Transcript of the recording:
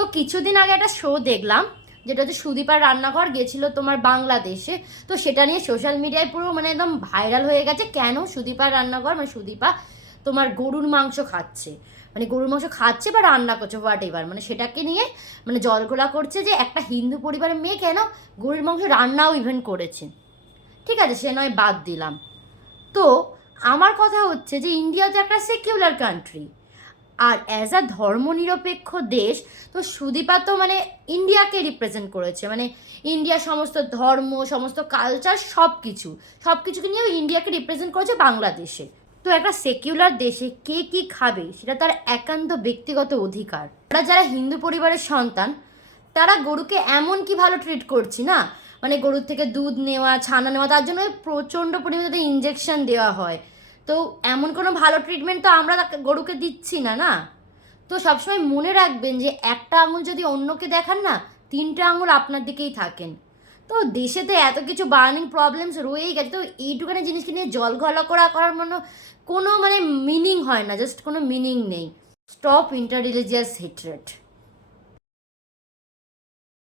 তো কিছুদিন আগে একটা শো দেখলাম, যেটা হচ্ছে সুদীপার রান্নাঘর গেছিল তোমার বাংলাদেশে। তো সেটা নিয়ে সোশ্যাল মিডিয়ায় পুরো মানে একদম ভাইরাল হয়ে গেছে, কেন সুদীপার রান্নাঘর? মানে সুদীপা তোমার গরুর মাংস খাচ্ছে। মানে গরুর মাংস খাচ্ছে বা রান্না করছে হোয়াট এভার মানে সেটাকে নিয়ে মানে জলঘোলা করছে যে একটা হিন্দু পরিবারের মেয়ে কেন গরুর মাংস রান্নাও ইভেন করেছে। ঠিক আছে, সে নয় বাদ দিলাম। তো আমার কথা হচ্ছে যে ইন্ডিয়া তো একটা সেকুলার কান্ট্রি আর অ্যাজ আ ধর্মনিরপেক্ষ দেশ, তো সুদীপা তো মানে ইন্ডিয়াকে রিপ্রেজেন্ট করেছে। মানে ইন্ডিয়া সমস্ত ধর্ম, সমস্ত কালচার সব কিছু সব কিছুকে নিয়েও ইন্ডিয়াকে রিপ্রেজেন্ট করেছে বাংলাদেশে। তো একটা সেকুলার দেশে কে কি খাবে, সেটা তার একান্ত ব্যক্তিগত অধিকার। তারা যারা হিন্দু পরিবারের সন্তান, তারা গরুকে এমন কি ভালো ট্রিট করছি না? মানে গরুর থেকে দুধ নেওয়া, ছানা নেওয়া, তার জন্য প্রচণ্ড পরিমাণে ইঞ্জেকশন দেওয়া হয়। তো এমন কোনো ভালো ট্রিটমেন্ট তো আমরা গরুকে দিচ্ছি না না? তো সবসময় মনে রাখবেন যে একটা আঙুল যদি অন্যকে দেখান না, তিনটা আঙুল আপনার দিকেই থাকেন। তো দেশেতে এত কিছু বার্নিং প্রবলেমস রয়েই গেছে, তো এইটুখানি জিনিসকে নিয়ে জল ঘলা করা করার মনে, কোনো মানে মিনিং হয় না জাস্ট কোনো মিনিং নেই। Stop inter religious hatred